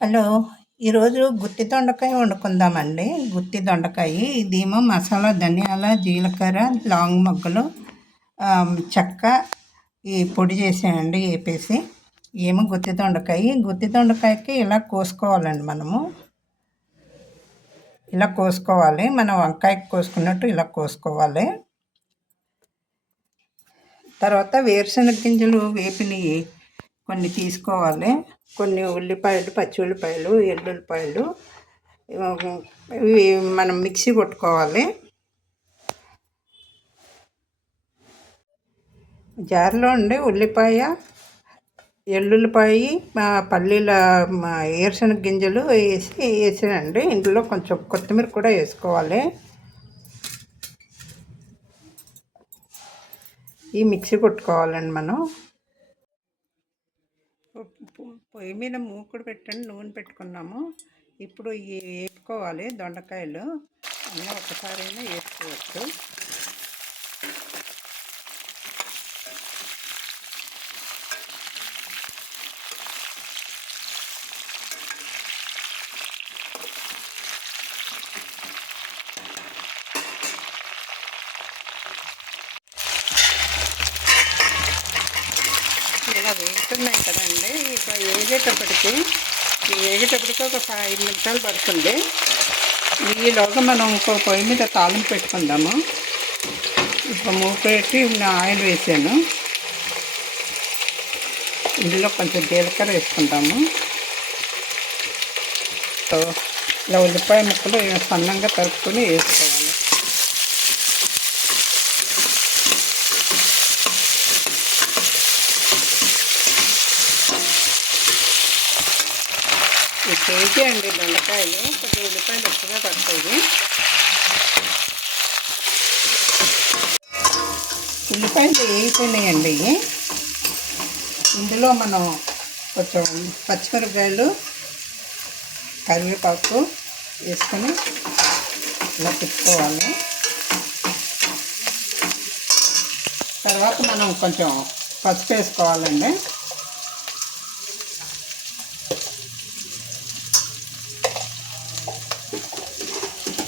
Hello! ఈరోజు గుత్తి దొండకాయ వండుకుందామండి. గుత్తి దొండకాయ ఇదేమో మసాలా ధనియాల, జీలకర్ర, లాంగ్ మొగ్గలు, చెక్క ఈ పొడి చేసానండి ఏపేసి. ఏమో గుత్తి దొండకాయ. గుత్తి దొండకాయకి ఇలా కోసుకోవాలండి మనము. ఇలా కోసుకోవాలి. మనం వంకాయకి కోసుకున్నట్టు ఇలా కోసుకోవాలి. తర్వాత వేరుశనగ గింజలు వేపినవి కొన్ని తీసుకోవాలి. కొన్ని ఉల్లిపాయలు, పచ్చి ఉల్లిపాయలు, ఎల్లుల్లిపాయలు ఇవి మనం మిక్సీ కొట్టుకోవాలి. జార్లో ఉండి ఉల్లిపాయ, ఎల్లుల్లిపాయ, పల్లీల వేరుశనగ గింజలు వేసానండి. ఇందులో కొంచెం కొత్తిమీర కూడా వేసుకోవాలి. ఈ మిక్సీ కొట్టుకోవాలండి మనం. పొయ్యి మీద మూకుడు పెట్టండి, నూనె పెట్టుకున్నాము. ఇప్పుడు ఇవి వేపుకోవాలి. దొండకాయలు అన్నీ ఒకసారైనా వేసుకోవచ్చు. ఇలా వేగుతున్నాయి కదండి. ఇప్పుడు వేగేటప్పటికి ఒక 5 నిమిషాలు పడుతుంది. ఈలోగా మనం ఇంకో పొయ్యి మీద తాలింపు పెట్టుకుందాము. ఇప్పుడు మూత పెట్టి ఆయిల్ వేసాను. ఇందులో కొంచెం జీలకర్ర వేసుకుంటాము. ఇలా ఉల్లిపాయ ముక్కలు సన్నంగా తరుపుకొని వేసుకోవాలి. ఈ కేజీ అండి దొండకాయలు. కొంచెం ఉల్లిపాయలు ఎక్కువగా పడతాయి. ఉల్లిపాయలు వేగిపోయినాయండి. ఇందులో మనం కొంచెం పచ్చిమిరపకాయలు, కరివేపాకు వేసుకొని ఇలా తిప్పుకోవాలి. తర్వాత మనం కొంచెం పసుపు వేసుకోవాలండి.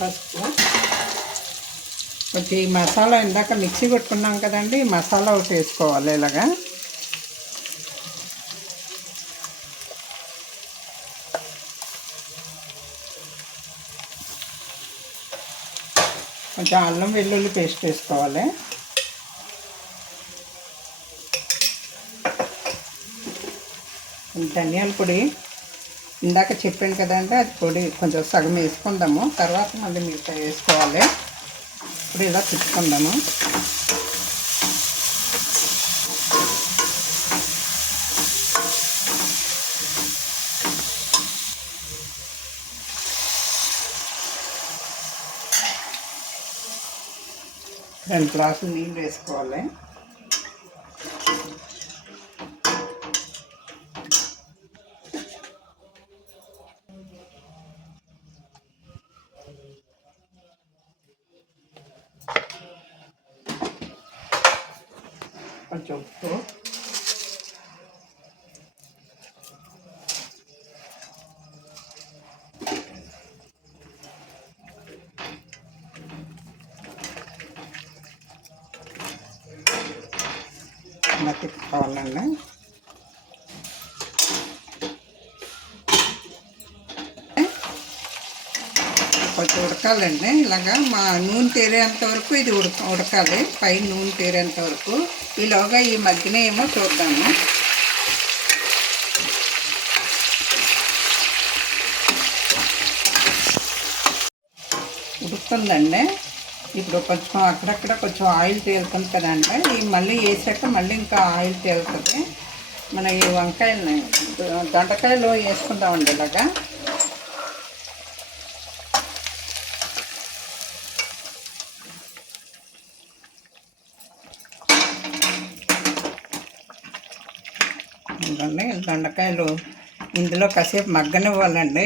పసుపు కొంచెం ఈ మసాలా ఇందాక మిక్సీ కొట్టుకున్నాం కదండి. ఈ మసాలా ఒకటి వేసుకోవాలి. ఇలాగా కొంచెం అల్లం వెల్లుల్లి పేస్ట్ వేసుకోవాలి. ధనియాల పొడి ఇందాక చెప్పాను కదండి, అది పొడి కొంచెం సగం వేసుకుందాము. తర్వాత మళ్ళీ మిగతా వేసుకోవాలి. ఇప్పుడు ఇలా తిప్పుకుందాము. రెండు గ్లాసులు నీళ్ళు వేసుకోవాలి. కొంచెం ఉప్పు, ఇలా తిప్పుకోవాలండి. కొంచెం ఉడకాలండి. ఇలాగా మా నూనె తేరేంత వరకు ఇది ఉడకాలి. పై నూనె తేరేంత వరకు. ఈలోగా ఈ మధ్యన ఏమో చూద్దాము. ఉడుకుతుందండి. ఇప్పుడు కొంచెం అక్కడక్కడ కొంచెం ఆయిల్ తేలుతుంది కదండి. ఈ మళ్ళీ వేసాక మళ్ళీ ఇంకా ఆయిల్ తేలుతుంది. మన ఈ వంకాయలని దొండకాయలు వేసుకుందామండి. ఇలాగా ఇవ్వండి. దొండకాయలు ఇందులో కాసేపు మగ్గనివ్వాలండి.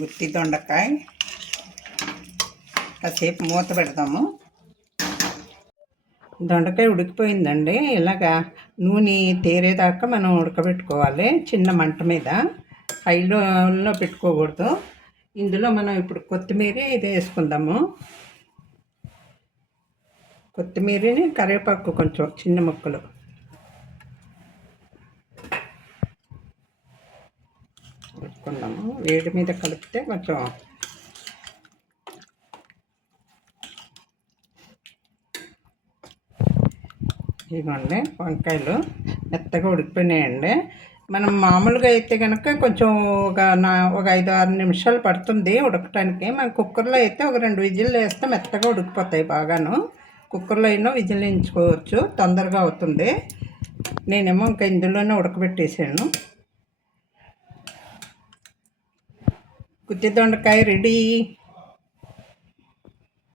గుత్తి దొండకాయ కాసేపు మూత పెడతాము. దొండకాయ ఉడికిపోయిందండి. ఇలాగా నూనె తేరేదాకా మనం ఉడకబెట్టుకోవాలి చిన్న మంట మీద. హైలో పెట్టుకోకూడదు. ఇందులో మనం ఇప్పుడు కొత్తిమీర ఇది వేసుకుందాము. కొత్తిమీరని కరివేపాకు కొంచెం చిన్న ముక్కలు పెట్టుకుందాము. వేడి మీద కలిపితే కొంచెం ఇదిగోండి వంకాయలు మెత్తగా ఉడికిపోయినాయండి. మనం మామూలుగా అయితే కనుక కొంచెం ఒక 5-6 నిమిషాలు పడుతుంది ఉడకటానికి. మనం కుక్కర్లో అయితే ఒక 2 విజిల్లు వేస్తే మెత్తగా ఉడికిపోతాయి బాగాను. కుక్కర్లో అయినా విజిల్ వేయించుకోవచ్చు, తొందరగా అవుతుంది. నేనేమో ఇంకా ఇందులోనే ఉడకబెట్టేసాను. గుత్తి దొండకాయ రెడీ.